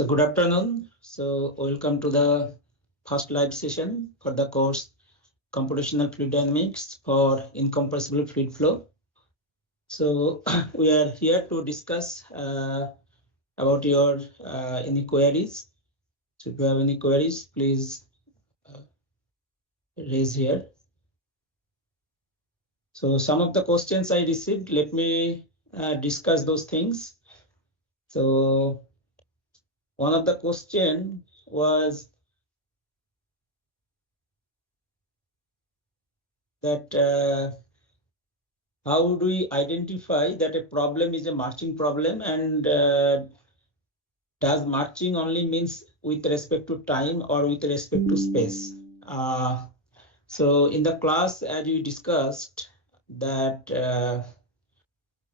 So good afternoon. So welcome to the first live session for the course Computational Fluid Dynamics for Incompressible Fluid Flow. So we are here to discuss about your any queries. So if you have any queries, please raise here. So some of the questions I received, let me discuss those things. So one of the question was that how do we identify that a problem is a marching problem, and does marching only means with respect to time or with respect to space? So in the class, as we discussed, that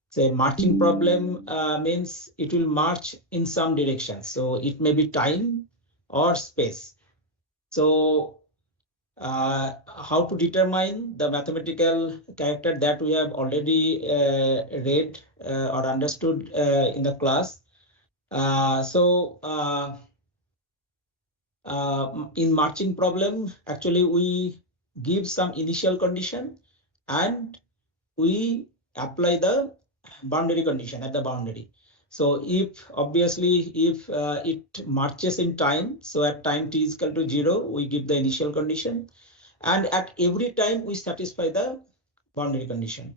say marching problem means it will march in some direction. So it may be time or space. So how to determine the mathematical character, that we have already read or understood in the class. In marching problem, actually we give some initial condition and we apply the boundary condition at the boundary. So if obviously if it marches in time, so at time t is equal to 0, we give the initial condition, and at every time we satisfy the boundary condition.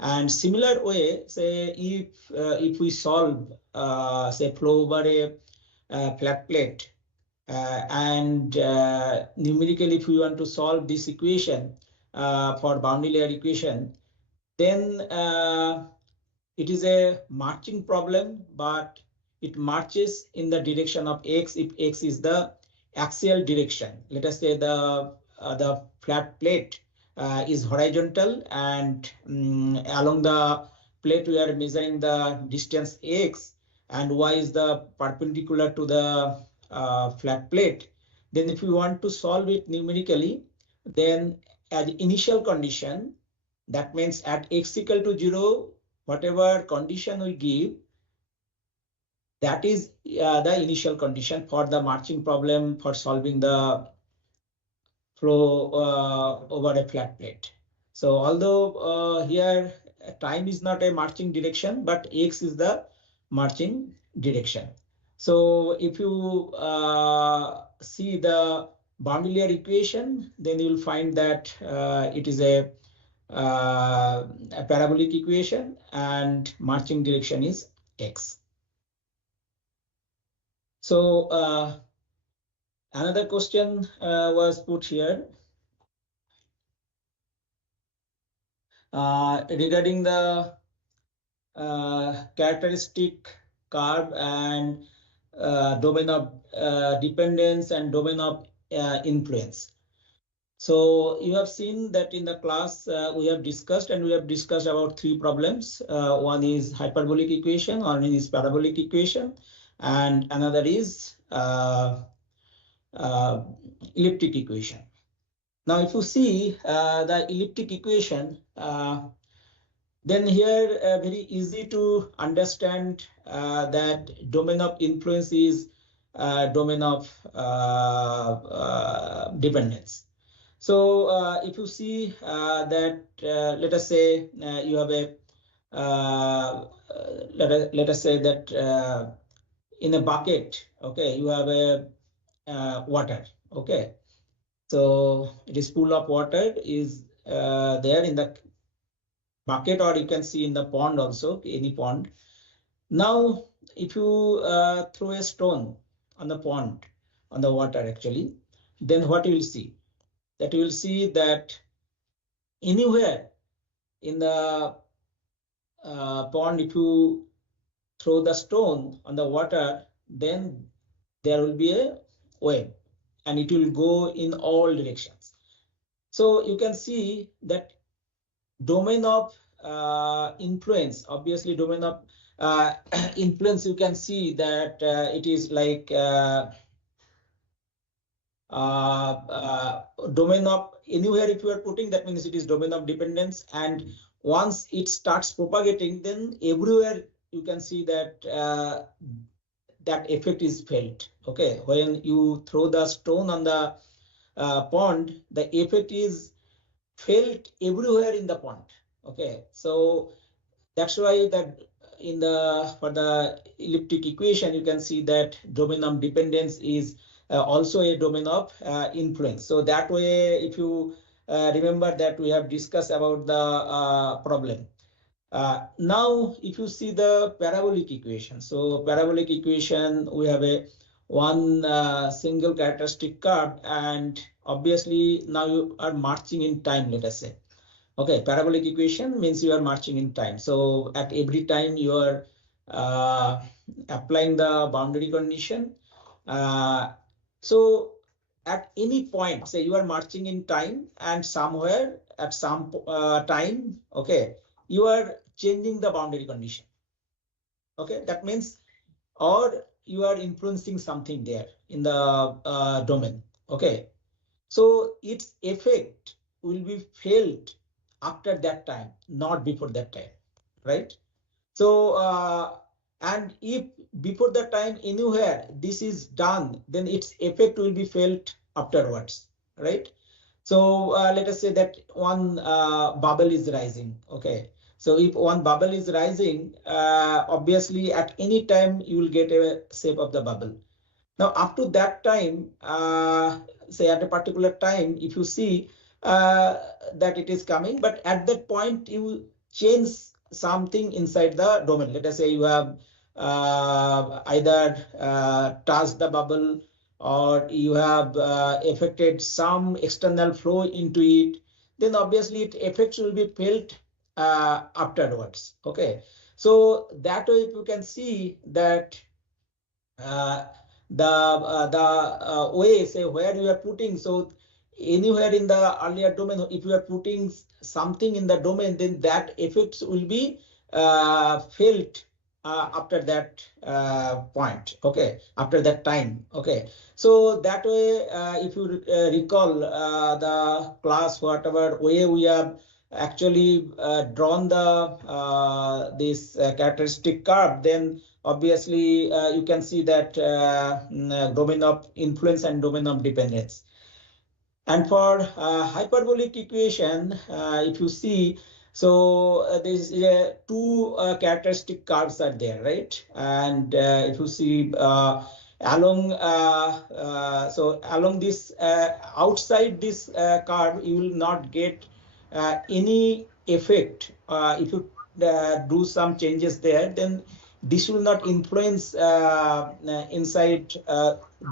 And similar way, say if we solve say flow over a flat plate, and numerically if we want to solve this equation for boundary layer equation, then it is a marching problem, but it marches in the direction of x if x is the axial direction. Let us say the flat plate is horizontal, and along the plate we are measuring the distance x, and y is the perpendicular to the flat plate. Then if we want to solve it numerically, then as initial condition, that means at x equal to 0, whatever condition we give, that is the initial condition for the marching problem for solving the flow over a flat plate. So although here time is not a marching direction, but x is the marching direction. So if you see the boundary layer equation, then you will find that it is a parabolic equation and marching direction is x. So another question was put here regarding the characteristic curve and domain of dependence and domain of influence. So you have seen that in the class we have discussed about three problems. One is hyperbolic equation, one is parabolic equation, and another is elliptic equation. Now, if you see the elliptic equation, then here very easy to understand that domain of influence is domain of dependence. So if you see that let us say you have a let us say that in a bucket, okay, you have a water, okay. So it is full of water is there in the bucket, or you can see in the pond also, any pond. Now, if you throw a stone on the pond, on the water actually, then what you will see? That you will see that anywhere in the pond, if you throw the stone on the water, then there will be a wave and it will go in all directions. So you can see that domain of influence, obviously domain of influence, you can see that it is like domain of anywhere if you are putting, that means it is domain of dependence. And once it starts propagating, then everywhere you can see that that effect is felt. Okay, when you throw the stone on the pond, the effect is felt everywhere in the pond. Okay, so that's why that in the for the elliptic equation you can see that domain of dependence is also a domain of influence. So that way, if you remember that we have discussed about the problem. Now, if you see the parabolic equation, so parabolic equation, we have a one single characteristic curve, and obviously now you are marching in time, let us say. Okay, parabolic equation means you are marching in time. So at every time you are applying the boundary condition. So at any point, say you are marching in time, and somewhere at some time, okay, you are changing the boundary condition. Okay, that means, or you are influencing something there in the domain. Okay, so its effect will be felt after that time, not before that time, right? So, and if before that time anywhere this is done, then its effect will be felt afterwards, right? So let us say that one bubble is rising. Okay, so if one bubble is rising, obviously at any time you will get a shape of the bubble. Now, up to that time, say at a particular time, if you see that it is coming, but at that point you change something inside the domain. Let us say you have either touched the bubble, or you have affected some external flow into it, then obviously its effects will be felt afterwards. Okay, so that way you can see that uh, the way, say, where you are putting, so anywhere in the earlier domain, if you are putting something in the domain, then that effects will be felt after that point. Okay, after that time. Okay, so that way, if you recall the class, whatever way we have actually drawn the this characteristic curve, then obviously you can see that domain of influence and domain of dependence. And for hyperbolic equation, if you see, so there is two characteristic curves are there, right? And if you see along, so along this outside this curve, you will not get any effect. If you do some changes there, then this will not influence inside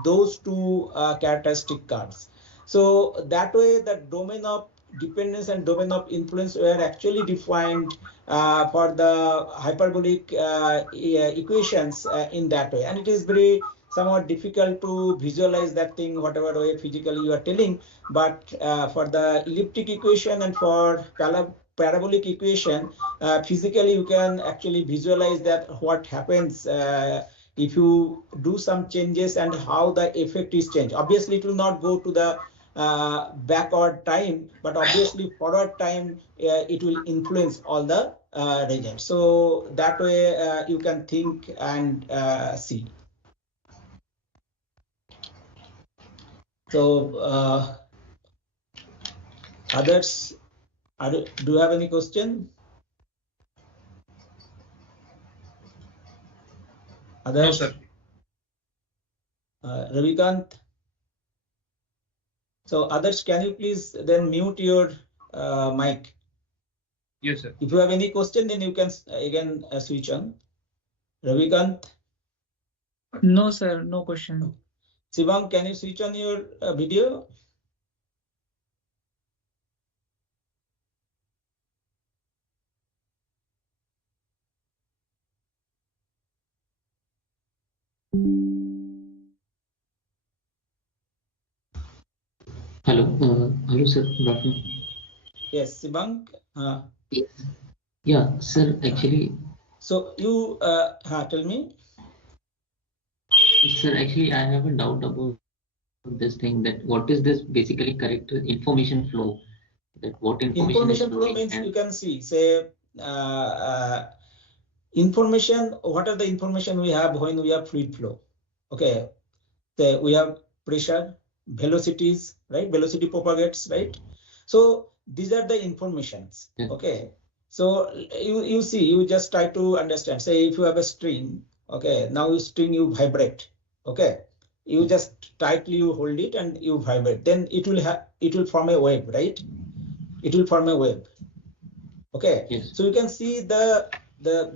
those two characteristic curves. So that way, the domain of dependence and domain of influence were actually defined for the hyperbolic equations in that way. And it is very somewhat difficult to visualize that thing, whatever way physically you are telling. But for the elliptic equation and for parabolic equation, physically you can actually visualize that what happens if you do some changes and how the effect is changed. Obviously, it will not go to the backward time, but obviously forward time it will influence all the results. So that way you can think and see. So others, do you have any question? Others? No, sir. Ravikant? So others, can you please then mute your mic? Yes, sir. If you have any question, then you can again switch on. Ravikant? No, sir, no question. Shivang, can you switch on your video? Hello, hello, sir. Good afternoon. Yes, Shivang. Yes. Yeah, sir. Actually. So you tell me. Sir, actually, I have a doubt about this thing. That what is this basically correct information flow? That what information flow means you can see, say, information, what are the information we have when we have fluid flow? Okay, we have pressure, velocities, right? Velocity propagates, right? So these are the informations. Okay, so you see, you just try to understand. Say if you have a string, okay, now string you vibrate, okay, you just tightly you hold it and you vibrate, then it will form a wave, right? It will form a wave. Okay, yes. So you can see the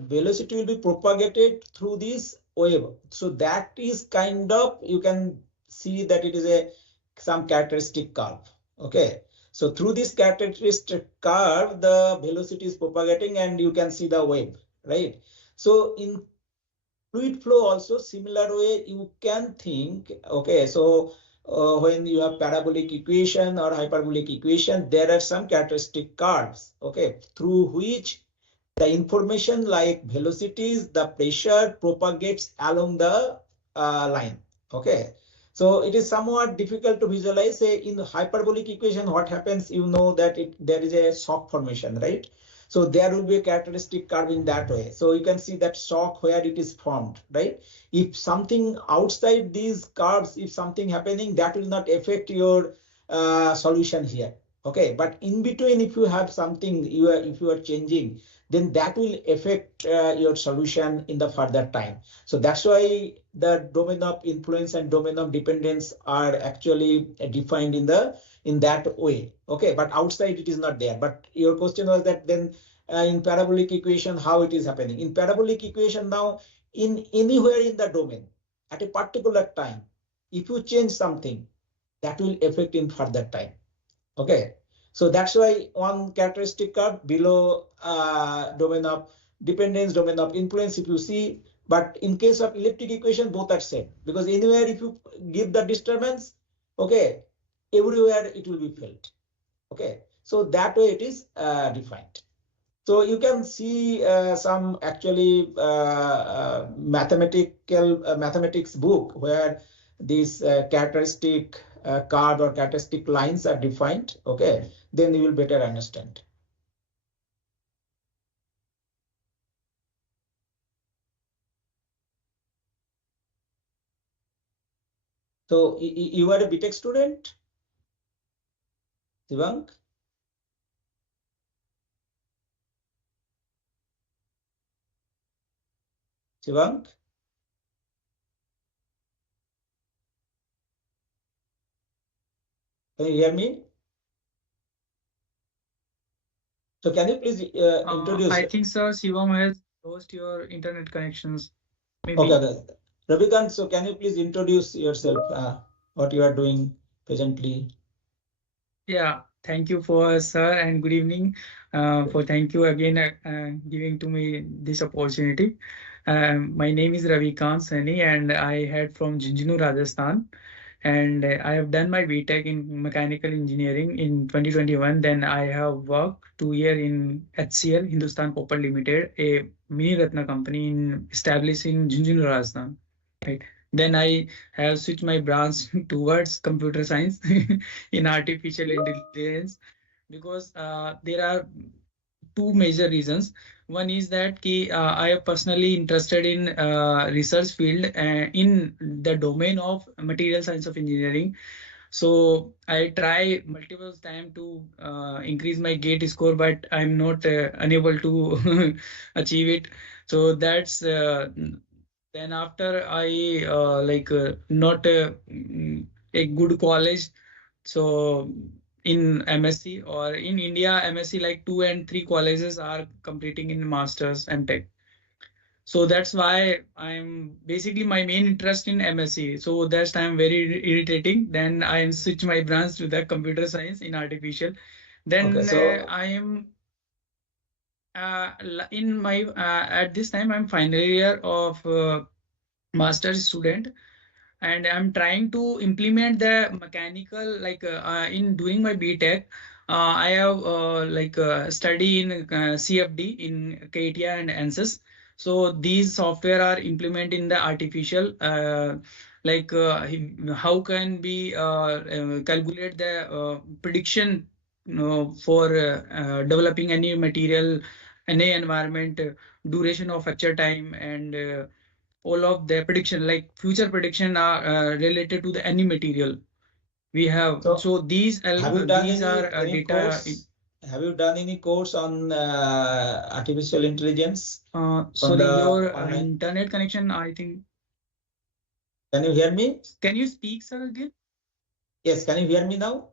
velocity will be propagated through this wave. So that is kind of, you can see that it is some characteristic curve. Okay, so through this characteristic curve, the velocity is propagating and you can see the wave, right? So in fluid flow also similar way you can think. Okay, so when you have parabolic equation or hyperbolic equation, there are some characteristic curves, okay, through which the information like velocities, the pressure propagates along the line. Okay, so it is somewhat difficult to visualize. Say in hyperbolic equation, what happens, you know that there is a shock formation, right? So there will be a characteristic curve in that way. So you can see that shock where it is formed, right? If something outside these curves, if something happening, that will not affect your solution here. Okay, but in between, if you have something, if you are changing, then that will affect your solution in the further time. So that's why the domain of influence and domain of dependence are actually defined in that way. Okay, but outside it is not there. But your question was that then in parabolic equation, how it is happening? In parabolic equation now, in anywhere in the domain at a particular time, if you change something, that will affect in further time. Okay, so that's why one characteristic curve below domain of dependence, domain of influence, if you see. But in case of elliptic equation, both are same, because anywhere if you give the disturbance, okay, everywhere it will be felt. Okay, so that way it is defined. So you can see some actually mathematics book where these characteristic curve or characteristic lines are defined. Okay, then you will better understand. So you are a BTech student, Sivank? Sivank? Can you hear me? So can you please introduce? I think, sir, Shivam has lost your internet connections. Maybe. Okay. Ravikant, so can you please introduce yourself, what you are doing presently? Yeah, thank you for sir and good evening. Thank you again giving to me this opportunity. My name is Ravikant Sani and I head from Jhunjhunu, Rajasthan. And I have done my BTech in mechanical engineering in 2021. Then I have worked 2 years in HCL, Hindustan Copper Limited, a mini Ratna company established in Jhunjhunu, Rajasthan. Right. Then I have switched my branch towards computer science in artificial intelligence because there are two major reasons. One is that I am personally interested in research field in the domain of material science of engineering. So I try multiple times to increase my GATE score, but I'm not unable to achieve it. So that's then after I not a good college. So in MSc or in India, MSc like 2 and 3 colleges are completing in masters and tech. So that's why I'm basically my main interest in MSc. So that's I'm very irritating. Then I switch my branch to the computer science in artificial. Then okay, so I am in my at this time I'm final year of master's student, and I'm trying to implement the mechanical in doing my BTech. I have study in CFD in KTI and ANSYS. So these software are implemented in the artificial how can we calculate the prediction for developing any material, any environment duration of fracture time, and all of the prediction, like future prediction, are related to any material we have. So these have you done these are any data. course? Have you done any course on artificial intelligence? Sorry, your online? internet connection, I think. Can you hear me? Can you speak, sir, again? Yes, can you hear me now?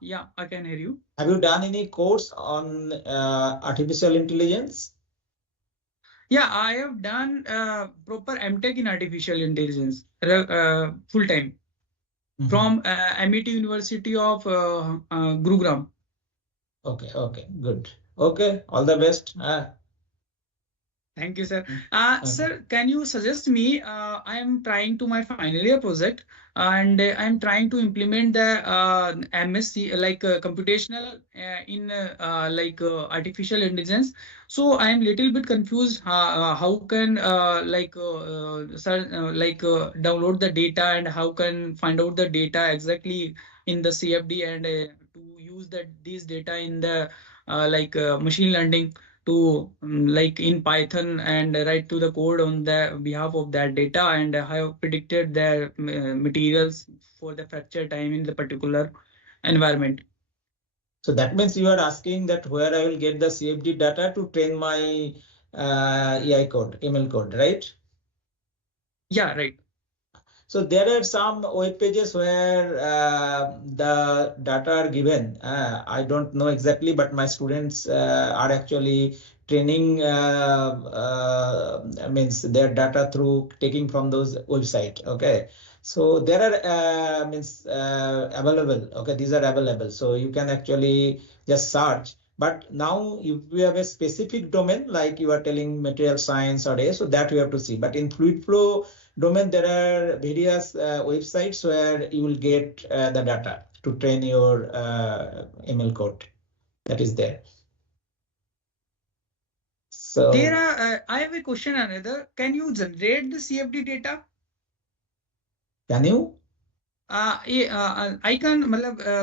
Yeah, I can hear you. Have you done any course on artificial intelligence? Yeah, I have done proper MTech in artificial intelligence, full time, from MIT University of Gurugram. Okay, good. Okay, all the best. Thank you, sir. Sir, can you suggest me? I am trying to my final year project, and I am trying to implement the MSc, like computational in artificial intelligence. So I am little bit confused. How can download the data, and how can find out the data exactly in the CFD, and to use these data in the machine learning, to like in Python, and write to the code on the behalf of that data, and have predicted the materials for the fracture time in the particular environment. So that means you are asking that where I will get the CFD data to train my AI code, ML code, right? Yeah, right. So there are some web pages where the data are given. I don't know exactly, but my students are actually training means their data through taking from those website. Okay, so there are available. Okay, these are available. So you can actually just search. But now if we have a specific domain, like you are telling material science or a, so that we have to see. But in fluid flow domain, there are various websites where you will get the data to train your ML code that is there. So there are, I have a question another. Can you generate the CFD data? Can you? I can,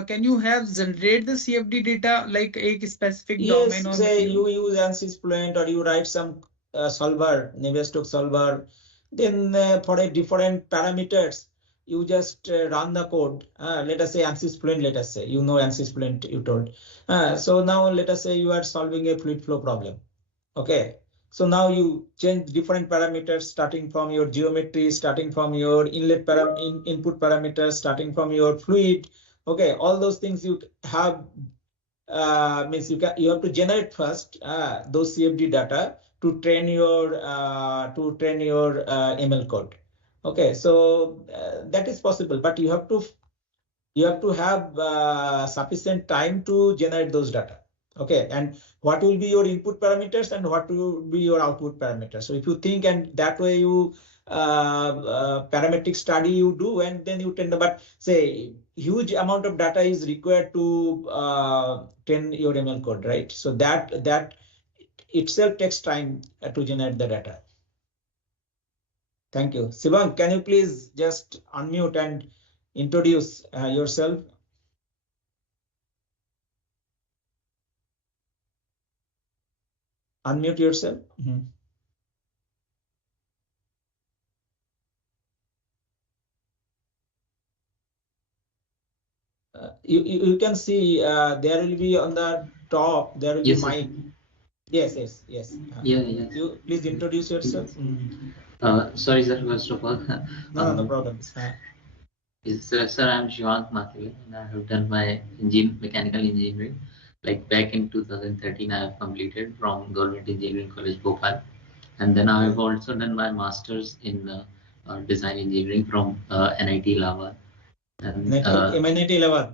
can you have generate the CFD data like a specific Yes, domain or say material? you use ANSYS Fluent or you write some solver, Navier-Stokes solver, then for a different parameters, you just run the code. Let us say ANSYS Fluent, let us say, you know ANSYS Fluent, you told. So now let us say you are solving a fluid flow problem. Okay. So now you change different parameters starting from your geometry, starting from your inlet input parameters, starting from your fluid. Okay, all those things you have means you have to generate first those CFD data to train your ML code. Okay, so that is possible, but you have to have sufficient time to generate those data. Okay, and what will be your input parameters and what will be your output parameters. So if you think, and that way you parametric study you do, and then you tend to, but say huge amount of data is required to train your ML code, right? So that itself takes time to generate the data. Thank you. Sivan, can you please just unmute and introduce yourself? Unmute yourself. You can see there will be on the top, there will be mic. Yes. Yeah. You please introduce yourself. Sorry, sir, first of all. No problem. Sir, I'm Shivant Mathile, and I have done my mechanical engineering. Like back in 2013, I have completed from Government Engineering College, Bhopal. And then I have also done my master's in design engineering from NIT Lava. And MIT Lava.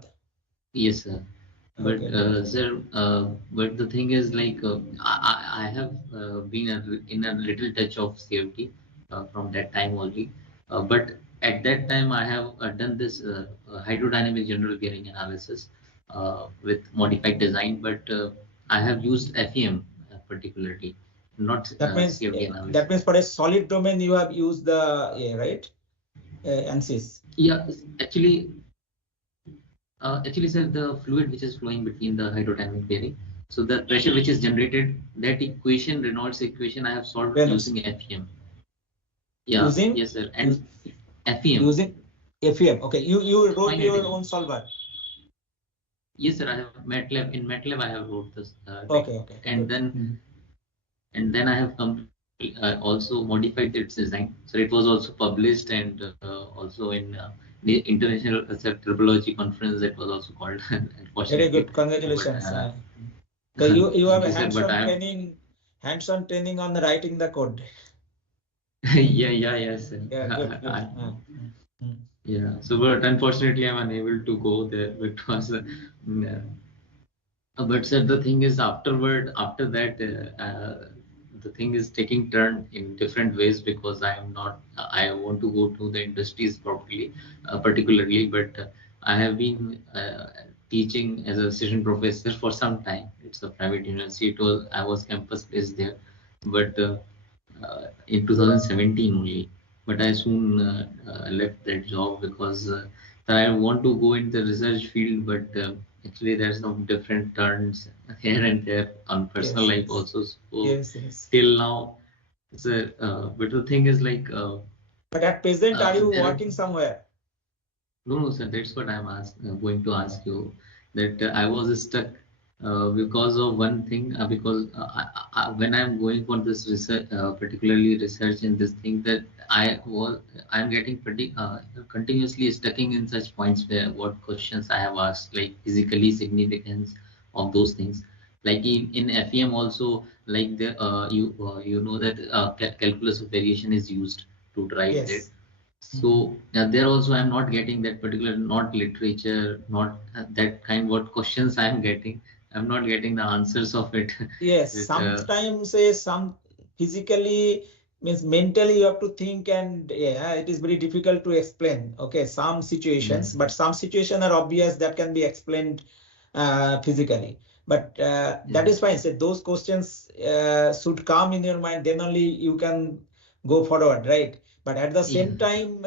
Yes, sir. But sir, but the thing is, like, I have been in a little touch of CFD from that time only. But at that time, I have done this hydrodynamic general bearing analysis with modified design. But I have used FEM particularly, not CFD analysis. That means for a solid domain, you have used the right ANSYS. Yeah, actually, sir, the fluid which is flowing between the hydrodynamic bearing, So the pressure which is generated, that equation, Reynolds equation, I have solved using FEM. Yeah. Using? Yes, sir. And FEM. Using FEM. Okay. You wrote your own solver. Yes, sir. I have MATLAB. In MATLAB, I have wrote this. Okay. And then I have also modified its design. So it was also published, and also in the International Tribology Conference, that was also called. Very good. Congratulations. So you have hands-on training on writing the code. Yes. Yeah, good. Yeah. So, but unfortunately, I'm unable to go there because. But sir, the thing is, after that, the thing is taking turn in different ways, because I am not. I want to go to the industries properly, particularly, but I have been teaching as a assistant professor for some time. It's a private university. I was campus based there, but in 2017 only. But I soon left that job because I want to go in the research field, but actually there's some different turns here and there on personal life also. So till now, but the thing is like. But at present, are you working somewhere? No, sir. That's what I'm going to ask you. That I was stuck because of one thing. Because when I'm going for this research, particularly research in this thing, that I'm getting pretty continuously stucking in such points where what questions I have asked, like physically significance of those things. Like in FEM also, like the you know that calculus of variation is used to drive it. So there also I'm not getting that particular, not literature, not that kind what questions I'm getting. I'm not getting the answers of it. Yes, sometimes some physically means mentally you have to think, and it is very difficult to explain. Okay, some situations, but some situations are obvious that can be explained physically. But that is fine. So those questions should come in your mind, then only you can go forward, right? But at the same time,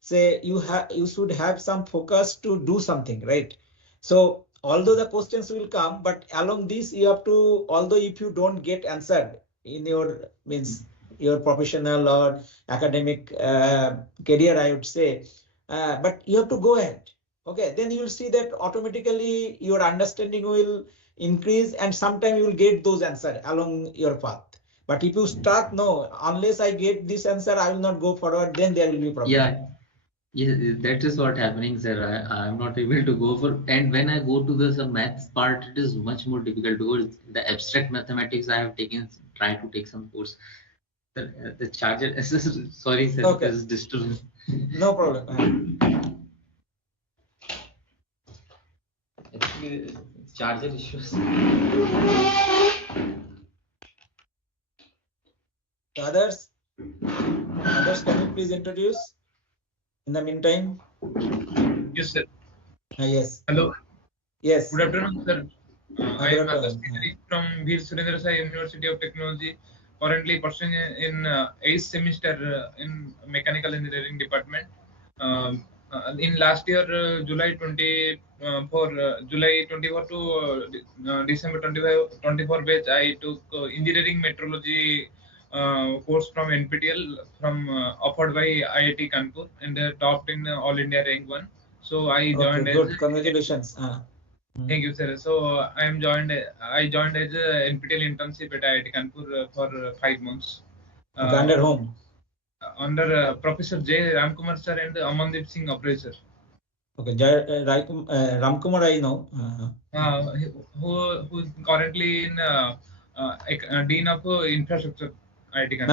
say you should have some focus to do something, right? So although the questions will come, but along this you have to, although if you don't get answered in your your professional or academic career, I would say, but you have to go ahead. Okay, then you will see that automatically your understanding will increase, and sometime you will get those answers along your path. But if you start, no, unless I get this answer, I will not go forward, then there will be problem. Yeah, that is what happening, sir. I'm not able to go for, and when I go to the maths part, it is much more difficult because the abstract mathematics I have taken, try to take some course. The charger, sorry, sir, okay. This is disturbance. No problem. Actually, charger issues. Others, can you please introduce in the meantime? Yes, sir. Yes. Hello. Yes. Good afternoon, sir. I am Akash from Veer Surendra Sai University of Technology. Currently pursuing in 8th semester in Mechanical Engineering Department. In last year, July 24 to December 24 batch, I took engineering metrology course from NPTEL, offered by IIT Kanpur, and topped in All India rank 1. So I joined. Good. Congratulations. Thank you, sir. So I joined as a NPTEL internship at IIT Kanpur for 5 months. Under whom? Under Professor J. Ramkumar sir and Amandeep Singh Amaresh sir. Okay, Ramkumar I know. Who is currently in Dean of Infrastructure IIT Kanpur.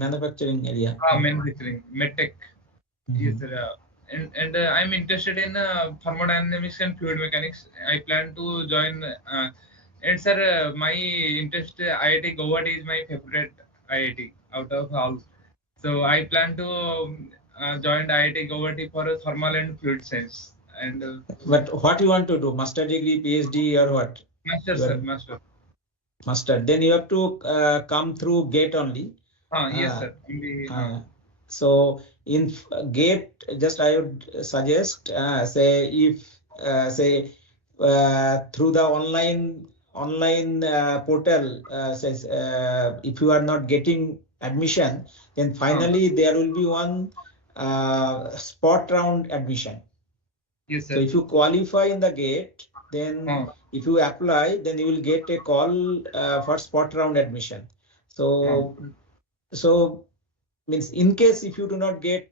Manufacturing area. Manufacturing, medtech. Yes, sir. And I'm interested in thermodynamics and fluid mechanics. I plan to join. And sir, my interest IIT Guwahati is my favorite IIT out of all. So I plan to join IIT Guwahati for thermal and fluid science. And but what you want to do? Master degree, PhD, or what? Master, sir. Master. Master. Then you have to come through GATE only. Yes, sir. So in GATE, just I would suggest, say if say through the online online portal says if you are not getting admission, then finally there will be one spot round admission. Yes, sir. So if you qualify in the gate, then if you apply, then you will get a call for spot round admission. So so means in case if you do not get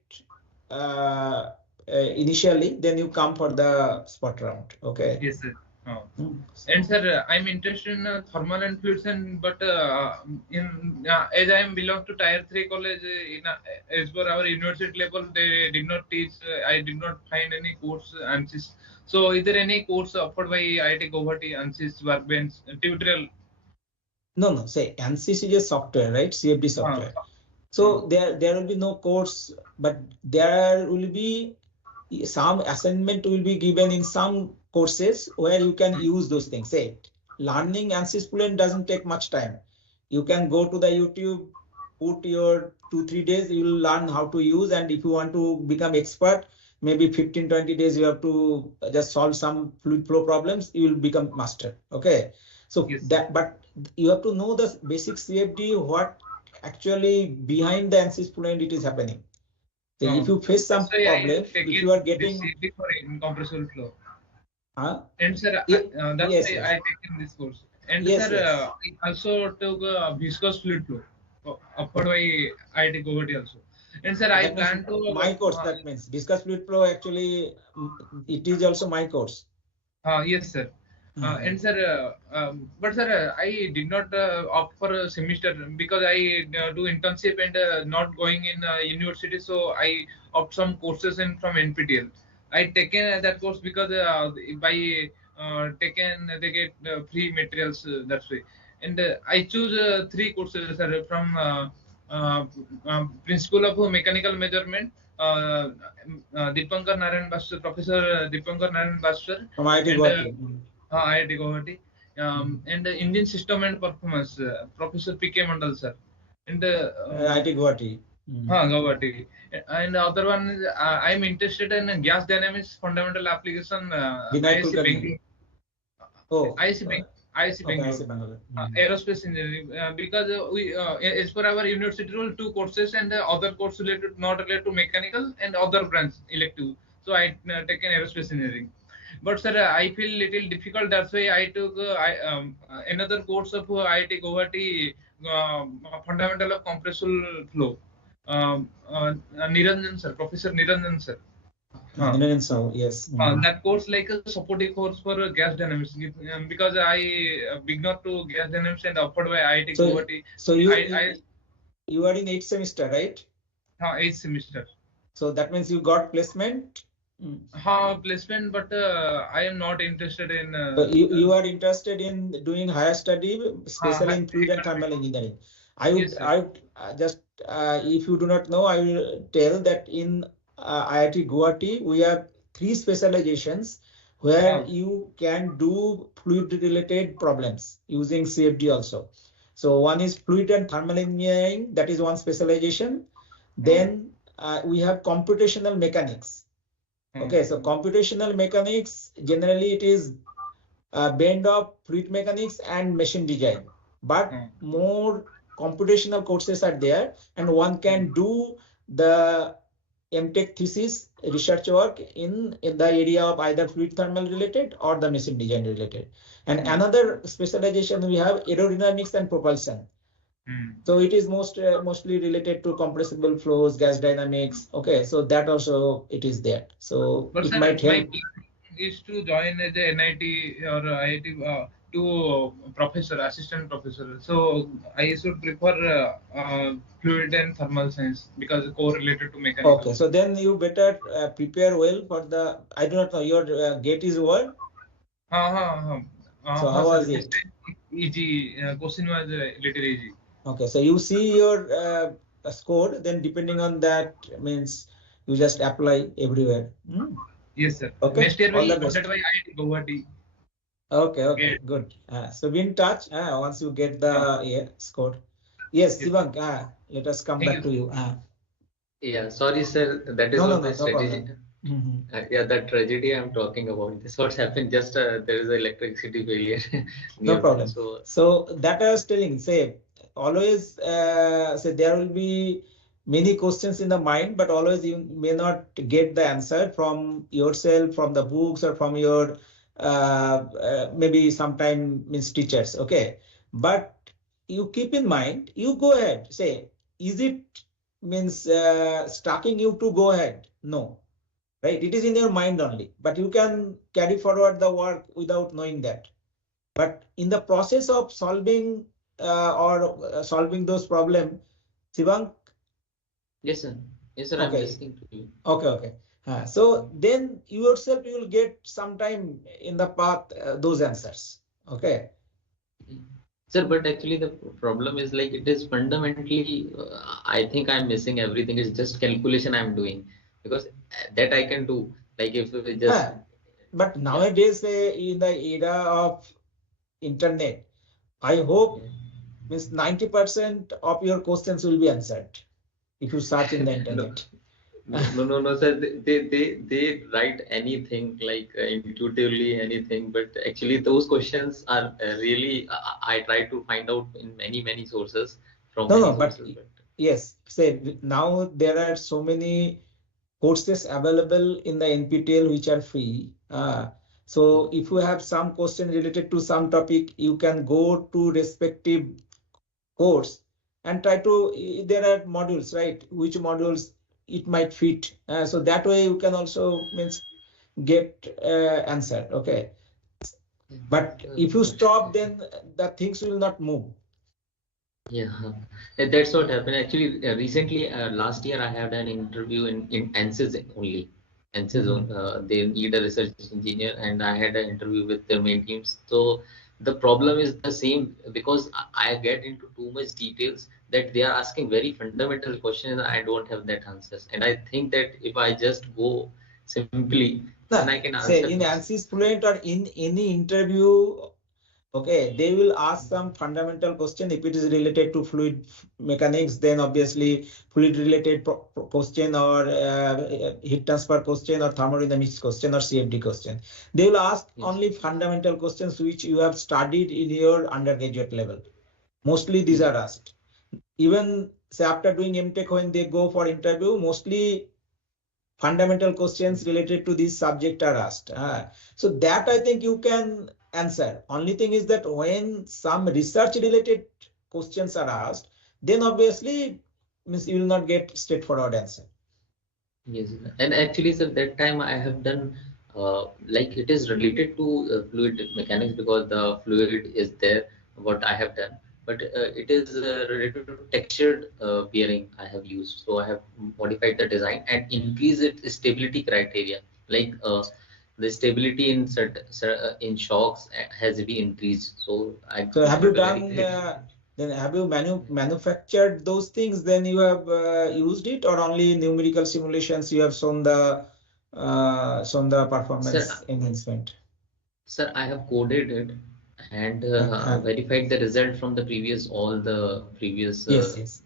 initially, then you come for the spot round. Okay. Yes, sir. And sir, I'm interested in thermal and fluids, and but in as I am belong to Tier 3 college, as per our university level, they did not teach. I did not find any course ANSYS. So, is there any course offered by IIT Guwahati, ANSYS, Workbench, tutorial? No. Say ANSYS is a software, right? CFD software. So there will be no course, but there will be some assignment will be given in some courses where you can use those things. Say learning ANSYS Fluent doesn't take much time. You can go to the YouTube, put your 2-3 days, you will learn how to use, and if you want to become expert, maybe 15-20 days you have to just solve some fluid flow problems, you will become master. Okay. So Yes. but you have to know the basic CFD, what actually behind the ANSYS Fluent it is happening. So if you face some problem, if you are getting this for incompressible flow. And sir, that's yes, why yes. I taken this course. And Yes, sir, yes. I also took viscous fluid flow offered by IIT Guwahati also. And sir, I That means plan to my course. That means viscous fluid flow. Actually, it is also my course. Yes, sir. And sir, but sir, I did not opt for a semester because I do internship and not going in university. So I opt some courses in from NPTEL. I taken that course because by taken they get free materials. That's why. And I choose 3 courses, sir, from Principle of Mechanical Measurement. Dipankar Narayan Bhaskar, Professor Dipankar Narayan Bhaskar from IIT Guwahati. IIT Guwahati, and Engine System and Performance, Professor P.K. Mandal sir, and IIT Guwahati. Guwahati. And the other one is I'm interested in gas dynamics fundamental application. IIC Bangalore. IIC Bangalore. Aerospace engineering, because we as per our university rule 2 courses and other course related not related to mechanical and other branch elective. So I taken aerospace engineering. But sir, I feel little difficult. That's why I took another course of IIT Guwahati, fundamental of compressible flow. Niranjan sir, Professor Niranjan sir. Yes. That course like a supportive course for gas dynamics because I belong to gas dynamics and offered by IIT Guwahati. So you are in 8th semester, right? 8th semester. So that means you got placement. Placement, but I am not interested in. You are interested in doing higher study, especially in fluid and thermal engineering. I would just if you do not know, I will tell that in IIT Guwahati we have 3 specializations where you can do fluid related problems using CFD also. So one is fluid and thermal engineering, that is one specialization. Then we have computational mechanics. Okay, so computational mechanics, generally it is blend of fluid mechanics and machine design, but more computational courses are there, and one can do the MTech thesis research work in the area of either fluid thermal related or the machine design related. And another specialization we have aerodynamics and propulsion. So it is mostly related to compressible flows, gas dynamics. Okay, so that also it is there. So but it sir, might help. My plan is to join as a NIT or IIT to professor, assistant professor. So I should prefer fluid and thermal science because correlated to mechanical. Okay, so then you better prepare well for the. I do not know your gate is what. So how was it? Easy. Question was little easy. Okay, so you see your score, then depending on that means you just apply everywhere. Yes, sir. Okay. Next year All we the best. by IIT Guwahati. Okay, good. So be in touch once you get the score. Yes, Sivank, let us come back to you. Yeah, sorry, sir. That is no my strategy. Yeah, that tragedy I'm talking about. This what happened. Just there is an electricity failure No nearby. problem. So So that I was telling, say, always say there will be many questions in the mind, but always you may not get the answer from yourself, from the books, or from your maybe sometime means teachers. Okay, but you keep in mind, you go ahead. Say, is it means stalking you to go ahead? No, right? It is in your mind only, but you can carry forward the work without knowing that. But in the process of solving solving those problems, Sivang, yes, sir. Yes, sir. I'm okay, listening to you. okay. So then yourself you will get sometime in the path those answers. Okay. Sir, but actually the problem is like it is fundamentally, I think I'm missing everything. It's just calculation I'm doing because that I can do. Like if we just, But yeah, nowadays in the era of internet, I hope means 90% of your questions will be answered if you search in the no, internet. no, sir. They write anything like intuitively anything, but actually those questions are really. I try to find out in many sources from No, many no, but sources, but yes, say now there are so many courses available in the NPTEL which are free. So if you have some question related to some topic, you can go to respective course and try to, there are modules, right? Which modules it might fit. So that way you can also means get answer. Okay. But if you stop, then the things will not move. yeah, that's what happened. Actually, recently, last year, I had an interview in ANSYS only. ANSYS, they need a research engineer, and I had an interview with their main teams. So the problem is the same because I get into too much details that they are asking very fundamental questions, and I don't have that answers. And I think that if I just go simply, then I can Say answer in this. ANSYS Fluent or in any interview, okay, they will ask some fundamental question. If it is related to fluid mechanics, then obviously fluid related question or heat transfer question or thermodynamics question or CFD question. They will ask only fundamental questions which you have studied in your undergraduate level. Mostly these are asked. Even say after doing MTech, when they go for interview, mostly fundamental questions related to this subject are asked. So that I think you can answer. Only thing is that when some research related questions are asked, then obviously means you will not get straightforward answer. Yes, and actually, sir, that time I have done like it is related to fluid mechanics because the fluid is there. What I have done, but it is related to textured bearing I have used. So I have modified the design and increased its stability criteria. Like the stability in in shocks has been increased. So I So have you got a very done great. then have you manufactured those things? Then you have used it, or only numerical simulations you have shown the performance enhancement? Sir, I have coded it and verified the result from the all the previous Yes.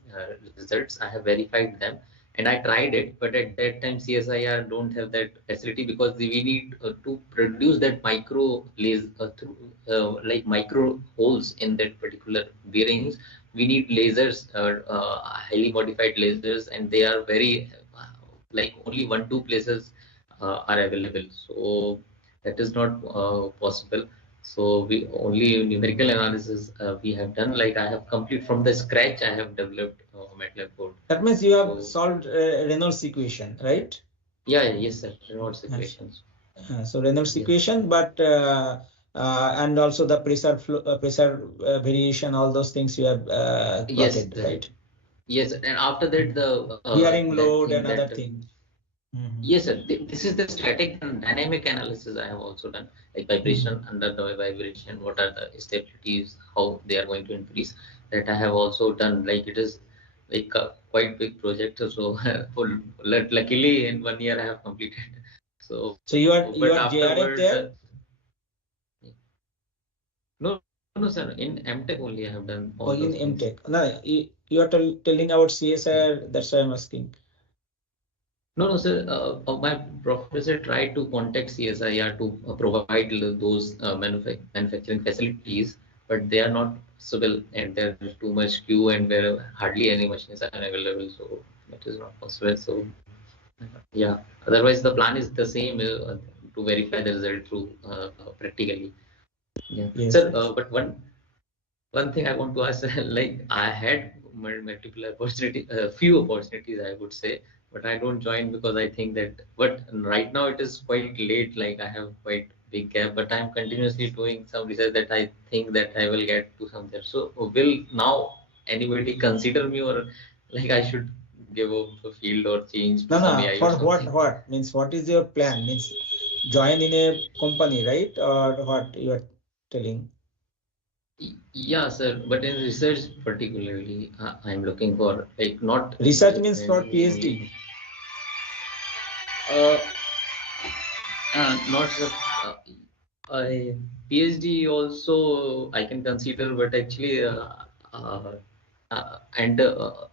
results. I have verified them and I tried it, but at that time CSIR don't have that facility because we need to produce that micro laser through like micro holes in that particular bearings. We need lasers, highly modified lasers, and they are very like only 1-2 places are available. So that is not possible. So we only numerical analysis we have done. Like I have complete from the scratch. I have developed MATLAB code. That means you have solved Reynolds equation, right? Yeah, yes, sir. Reynolds equations. So Reynolds equation, but and also the pressure variation, all those things you have plotted, right? Yes, and after that the bearing load and other things. Yes, sir. This is the static and dynamic analysis I have also done, like vibration under the vibration, what are the stabilities, how they are going to increase. That I have also done. Like it is like a quite big project. So luckily in 1 year I have completed. So you are JRF afterward, there? No, sir. In MTech only I have done all in those things. MTech. No, you are telling about CSIR. That's why I'm asking. No, sir. My professor tried to contact CSIR to provide those manufacturing facilities, but they are not possible, and there is too much queue, and there are hardly any machines are available, so that is not possible. So, yeah. Otherwise, the plan is the same to verify the result through practically. Yeah, Yes, sir. yes. But one thing I want to ask, like I had multiple opportunity, few opportunities, I would say, but I don't join because I think that. But right now it is quite late. Like I have quite big gap, but I'm continuously doing some research that I think that I will get to somewhere. So will now anybody consider me, or like I should give up the field or change to No, some no. AI or For what? something? What means? What is your plan? Means join in a company, right? Or what you are telling? Yeah, sir. But in research particularly, I'm looking for like not Research means for PhD. only. Uh, Not just I PhD also I can consider, but actually, and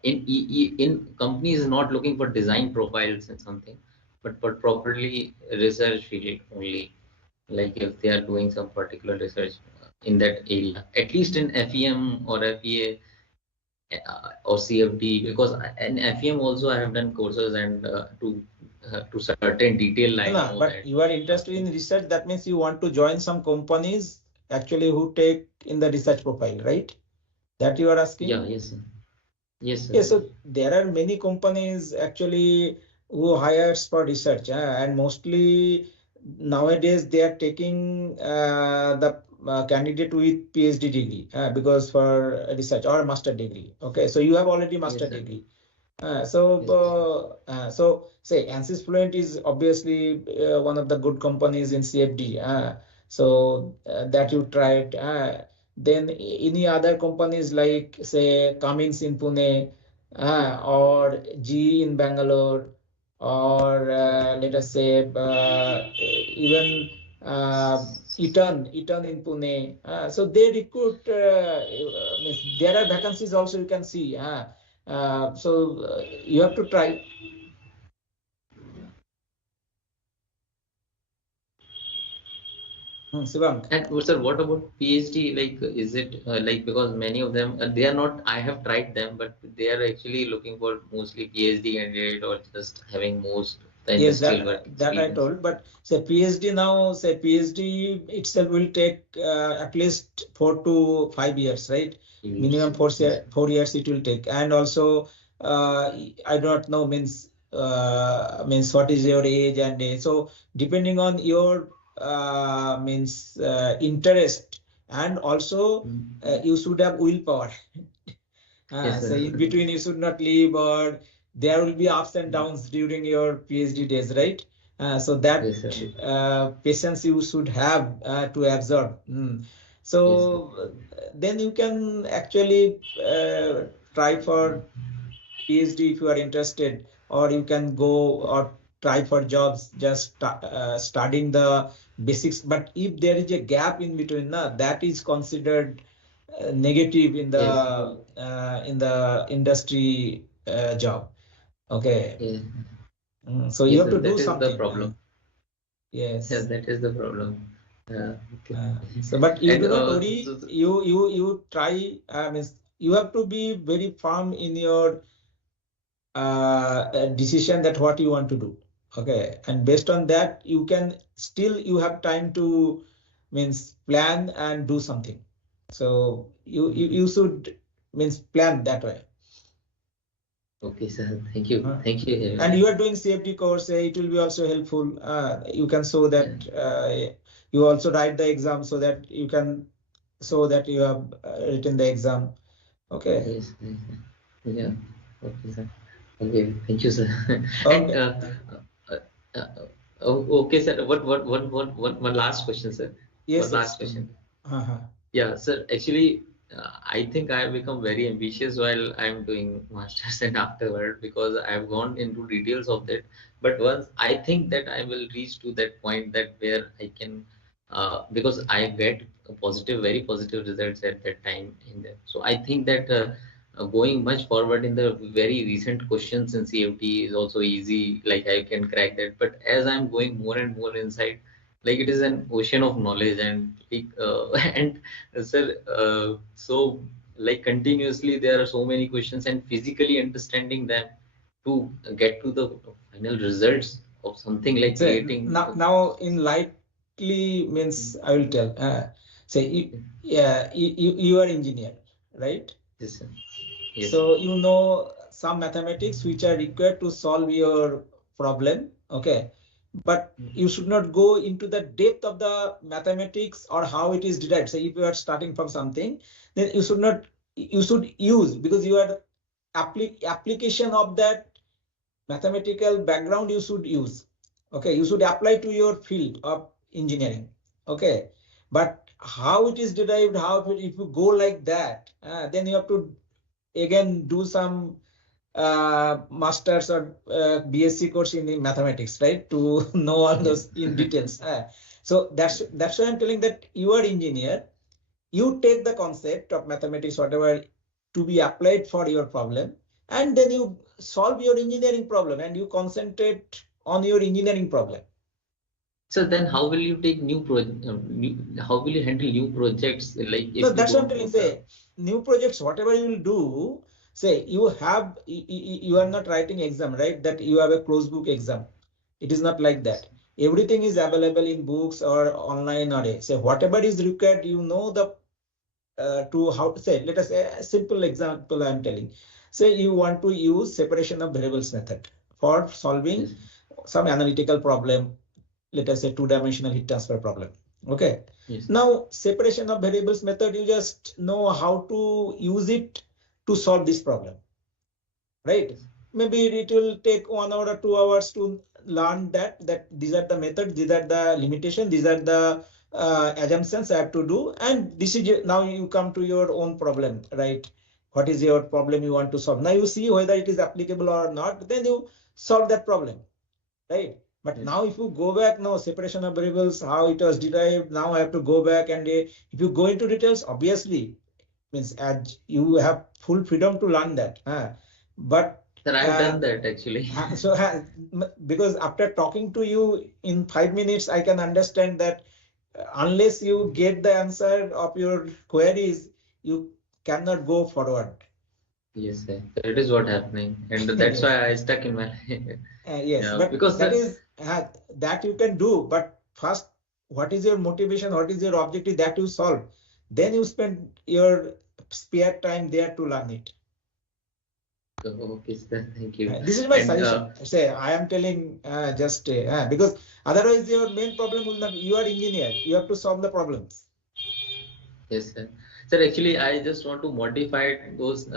in companies not looking for design profiles and something, but properly research field only. Like if they are doing some particular research in that area, at least in FEM or FEA or CFD, because in FEM also I have done courses, and to certain detail No, I no, know but that. you are interested in research. That means you want to join some companies actually who take in the research profile, right? That you are Yeah, asking? yes, sir. Yes, sir. Yeah, so there are many companies actually who hires for research, and mostly nowadays they are taking the candidate with PhD degree because for research or master degree. Okay, so you have already master Yes, sir. degree. Yes, sir. So say ANSYS Fluent is obviously one of the good companies in CFD. That you tried. Then any other companies like say Cummins in Pune or GE in Bangalore, or let us say even Eaton in Pune. So they recruit. Means there are vacancies also you can see. You have to try. Shivang. And sir, what about PhD? Like, is it like because many of them they are not? I have tried them, but they are actually looking for mostly PhD candidate or just having most the Yes, industrial work that I experience. told. But say PhD now, say PhD itself will take at least 4 to 5 years, right? Years. Minimum four, Yes. 4 years it will take. And also, I don't know means what is your age and age. So depending on your means interest, and also Mm. you should have willpower. Yes, So sir. in between you should not leave, or there will be ups and downs during your PhD days, right? So that Yes, sir. patience you should have to absorb. Yes, sir. So then you can actually try for PhD if you are interested, or you can go or try for jobs just studying the basics. But if there is a gap in between, that is considered negative Yes. in the industry job. Okay. Yes. So you Yes, have sir. to do That is the something. problem. Yeah, Yes. that is the problem. Okay. But you And do not worry. You try. Means you have to be very firm in your decision that what you want to do. Okay, and based on that, you have time to means plan and do something. So you should means plan that way. okay, sir. Thank you. Thank you very And much. you are doing CFD course, it will be also helpful. You can show Yeah. that you also write the exam so that you can show that you have written the exam. Okay. Yes. Yes, sir. Yeah. Okay, sir. Okay. Thank you, sir. And Okay. uh, okay, sir. What? One last question, sir. Yes, One yes. last question. Uh-huh. Yeah, sir. Actually, I think I have become very ambitious while I'm doing masters and afterward because I've gone into details of that. But once I think that I will reach to that point that where I can, because I get a positive, very positive results at that time in there. So I think that going much forward in the very recent questions in CFT is also easy, like I can crack that. But as I'm going more and more inside, like it is an ocean of knowledge, and like, and sir, so like continuously there are so many questions, and physically understanding them to get to the final results of something like creating. Now in likely means I will tell. Say you are engineer, right? Yes, sir. Yes. So you know some mathematics which are required to solve your problem, okay? But you should not go into the depth of the mathematics or how it is derived. Say if you are starting from something, then you should not, you should use, because you are application of that mathematical background you should use. Okay, you should apply to your field of engineering. Okay, but how it is derived, how if you go like that, then you have to again do some masters or BSc course in mathematics, right, to know all those in details. So that's why I'm telling that you are engineer, you take the concept of mathematics, whatever to be applied for your problem, and then you solve your engineering problem and you concentrate on your engineering problem. So then how will you take new project? How will you handle new projects? Like if no, that's what I'm telling. Say new projects, whatever you will do, say you have, you are not writing exam, right? That you have a closed book exam. It is not like that. Everything is available in books or online or say whatever is required, you know the to how to say, let us say a simple example I'm telling. Say you want to use separation of variables method for solving some analytical problem, let us say two-dimensional heat transfer problem. Okay. Yes. Now separation of variables method, you just know how to use it to solve this problem, right? Maybe it will take 1 hour or 2 hours to learn that these are the methods, these are the limitations, these are the assumptions I have to do, and this is now you come to your own problem, right? What is your problem you want to solve? Now you see whether it is applicable or not, then you solve that problem, right? But now if you go back, now separation of variables, how it was derived, now I have to go back, and if you go into details, obviously means you have full freedom to learn that. But sir, I've done that actually. So because after talking to you in 5 minutes, I can understand that unless you get the answer of your queries, you cannot go forward. Yes, sir. That is what happening, and that's why I stuck in my. Yes, yeah, but because that is that you can do. But first, what is your motivation? What is your objective that you solve? Then you spend your spare time there to learn it. Okay, sir. Thank you. This is my suggestion. Say I am telling just because otherwise your main problem will not. You are engineer. You have to solve the problems. Yes, sir. Sir, actually, I just want to modify those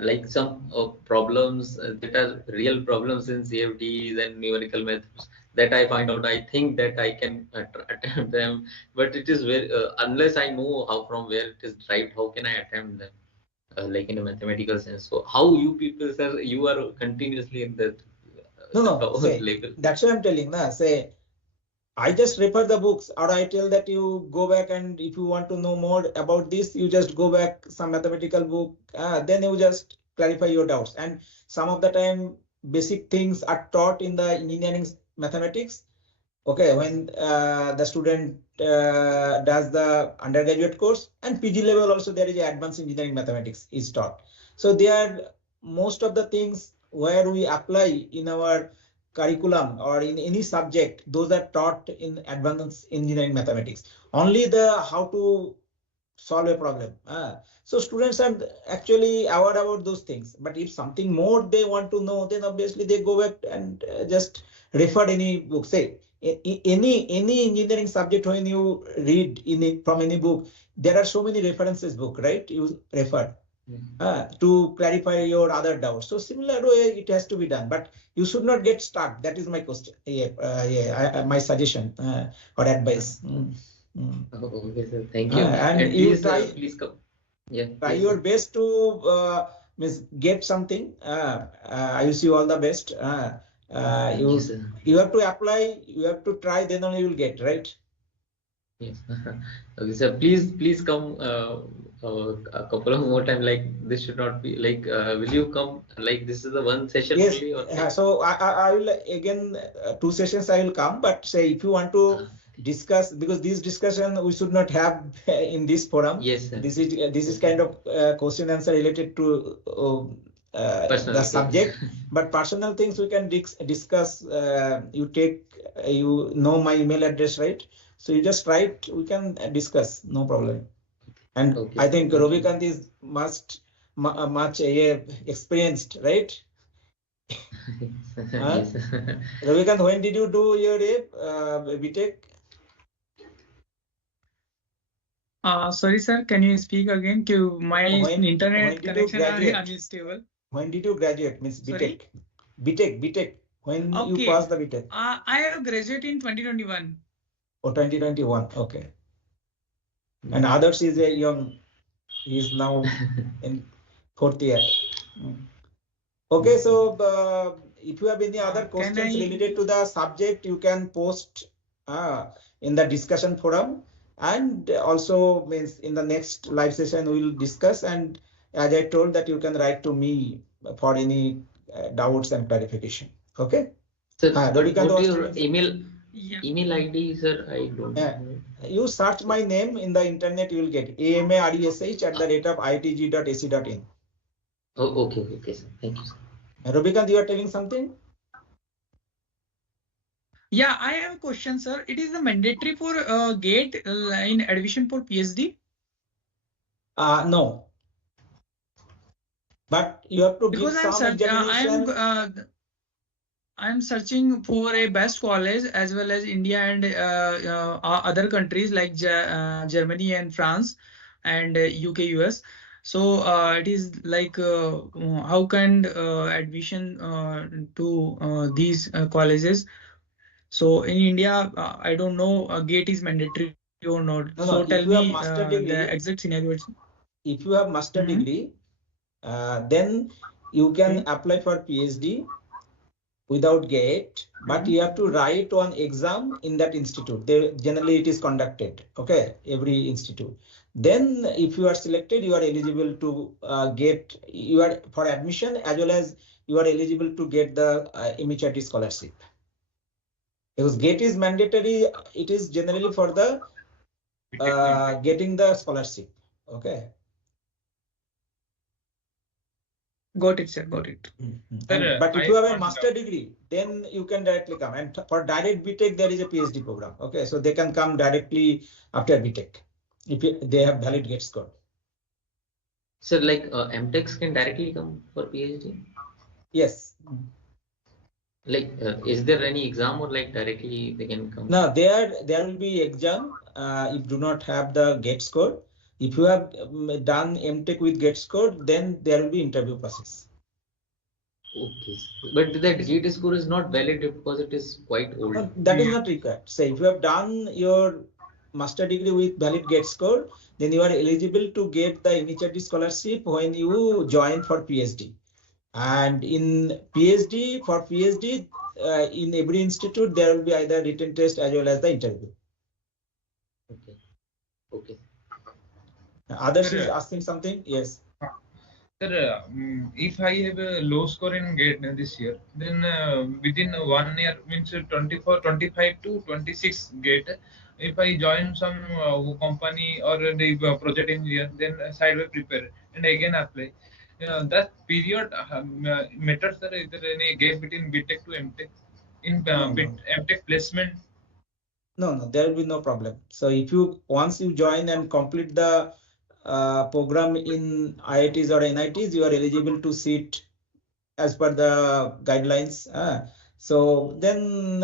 like some problems that are real problems in CFDs and numerical methods that I find out. I think that I can attempt them, but it is very unless I know how from where it is derived, how can I attempt them? Like in a mathematical sense. So how you people, sir, you are continuously in that level. That's what I'm telling. Say I just refer the books, or I tell that you go back, and if you want to know more about this, you just go back some mathematical book, then you just clarify your doubts. And some of the time basic things are taught in the engineering mathematics. Okay, when the student does the undergraduate course, and PG level also there is advanced engineering mathematics is taught. So they are most of the things where we apply in our curriculum or in any subject, those are taught in advanced engineering mathematics. Only the how to solve a problem. So students are actually aware about those things. But if something more they want to know, then obviously they go back and just refer any book. Say any engineering subject, when you read in it from any book, there are so many references book, right? You refer to clarify your other doubts. So similar way it has to be done, but you should not get stuck. That is my question. My suggestion or advice. Okay, sir. Thank you. And you please come. Yeah. Try your best to get something. I wish you all the best. You have to apply. You have to try. Then only you will get, right. Yes. Okay, sir. Please come a couple of more time, like this should not be like, will you come, like this is the one session Yes. only, or like... So I will again 2 sessions I will come, but say if you want to discuss, because this discussion we should not have in this forum. Yes, sir. This is kind of question answer related to the subject, but personal things we can discuss. You know my email address, right? So you just write, we can discuss, no problem. And okay. I think Ravikant is much experienced, right? Yes. Ravikant, when did you do your BTech? Sorry, sir. Can you speak again? My internet connection is unstable. When did you graduate? Means BTech. BTech. When you passed the BTech? I have graduated in 2021. Oh, 2021. Okay. And others is a young. He is now in 4th year. Okay, so if you have any other questions related to the subject, you can post in the discussion forum, and also means in the next live session we will discuss. And as I told that you can write to me for any doubts and clarification. Okay. Sir, what your email ID, sir? I don't know. You search my name in the internet, you will get amaresh@iitg.ac.in. Oh, okay, sir. Thank you, sir. Ravikant, you are telling something? Yeah, I have a question, sir. It is the mandatory for GATE in admission for PhD? No. But you have to give some examination. I'm searching for a best college as well as India and other countries like Germany and France and UK, US. So it is like how can admission to these colleges? So in India, I don't know GATE is mandatory or not. No, so tell me the exact scenario. If you have master degree, then you can apply for PhD without GATE, but you have to write one exam in that institute. Generally it is conducted, okay, every institute. Then if you are selected, you are eligible to get, you are for admission, as well as you are eligible to get the MHRD scholarship. Because GATE is mandatory, it is generally for the getting the scholarship, okay. Got it, sir. Got it. But if you have a master degree, then you can directly come. And for direct BTech, there is a PhD program. Okay, so they can come directly after BTech if they have valid GATE score. So, like MTechs can directly come for PhD? Yes. Like, is there any exam, or like directly they can come? No, there will be exam. If you do not have the GATE score. If you have done MTech with GATE score, then there will be interview process. Okay, but that GATE score is not valid because it is quite old. No, that is not required. Say if you have done your master degree with valid GATE score, then you are eligible to get the MHRD scholarship when you join for PhD. And in PhD, in every institute, there will be either written test as well as the interview. Okay. Others is asking something? Yes. Sir, if I have a low score in GATE this year, then within 1 year, means 25 to 26 GATE, if I join some company or the project engineer, then sideway prepare and again apply. That period matters, sir. Is there any gap between BTech to MTech in MTech placement? No, there will be no problem. So if once you join and complete the program in IITs or NITs, you are eligible to sit as per the guidelines. So then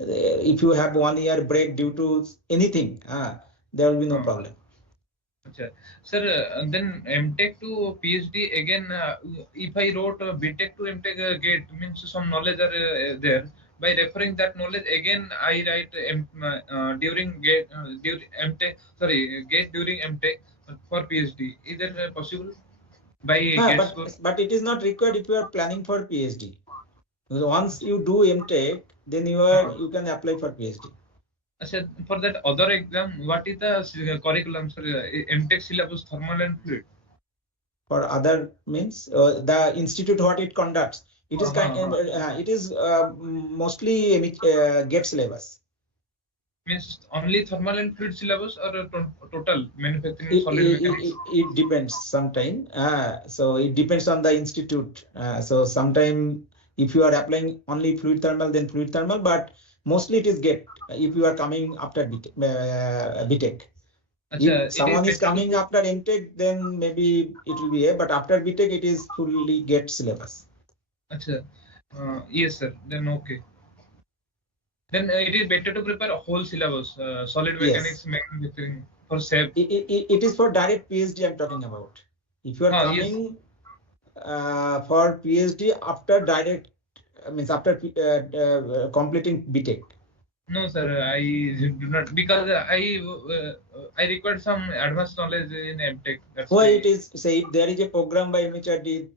if you have 1 year break due to anything, there will be no problem. Sir, then MTech to PhD again. If I wrote BTech to MTech GATE, means some knowledge are there. By referring that knowledge again, I write during GATE during MTech. Sorry, GATE during MTech for PhD. Is that possible? But it is not required if you are planning for PhD. Once you do MTech, then you can apply for PhD. For that other exam, what is the curriculum? Sorry, MTech syllabus, thermal and fluid. For other means the institute what it conducts, it is it is mostly GATE syllabus. Means only thermal and fluid syllabus or total manufacturing solid mechanics? It depends sometime. So it depends on the institute. So sometime if you are applying only fluid thermal, then fluid thermal, but mostly it is GATE if you are coming after BTech. If someone is coming after MTech, then maybe it will be a, but after BTech it is fully GATE syllabus. Yes, sir. Then okay. Then it is better to prepare a whole syllabus, solid mechanics, manufacturing for SAP. It is for direct PhD I'm talking about. If you are coming for PhD after direct, means after completing BTech. No, sir, I do not, because I required some advanced knowledge in MTech. That's why it is, say, if there is a program by MHRD,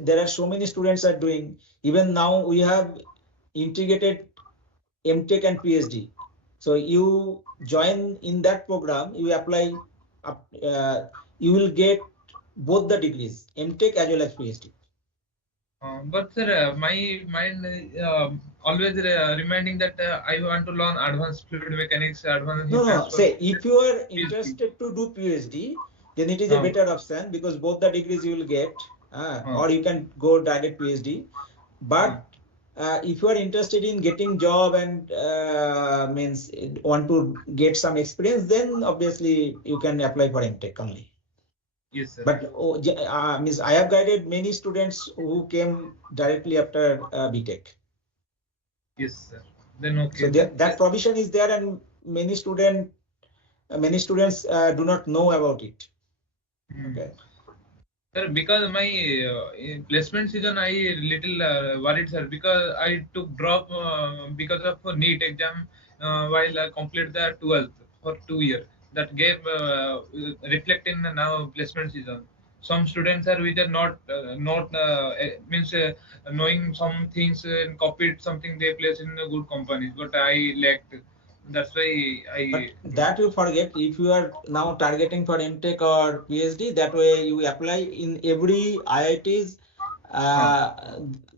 there are so many students are doing. Even now we have integrated MTech and PhD. So you join in that program, you apply, you will get both the degrees, MTech as well as PhD. But sir, my mind always reminding that I want to learn advanced fluid mechanics, advanced. No. Say if you are interested to do PhD, then it is a better option because both the degrees you will get, or you can go direct PhD. But if you are interested in getting job and means want to get some experience, then obviously you can apply for MTech only. Yes, sir. But means I have guided many students who came directly after BTech. Yes, sir. Then okay. So that provision is there, and many students do not know about it. Okay. Sir, because my placement season, I little worried, sir, because I took drop because of NEET exam while I complete the 12th for 2 years. That gave reflect in the now placement season. Some students are which are not means knowing some things and copied something they place in good companies, but I lacked. That's why But that you forget. If you are now targeting for MTech or PhD, that way you apply in every IITs.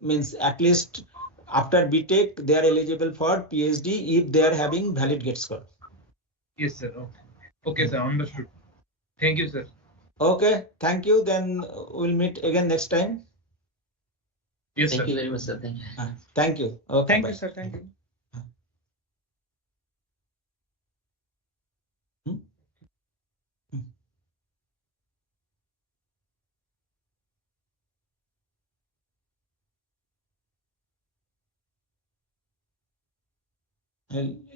Means at least after BTech they are eligible for PhD if they are having valid GATE score. Yes, sir. Okay. Okay, sir. Understood. Thank you, sir. Okay, thank you. Then we'll meet again next time. Yes, Thank sir. you very much, sir. Thank you. Thank you. Okay, Thank bye. you, sir. Thank you. And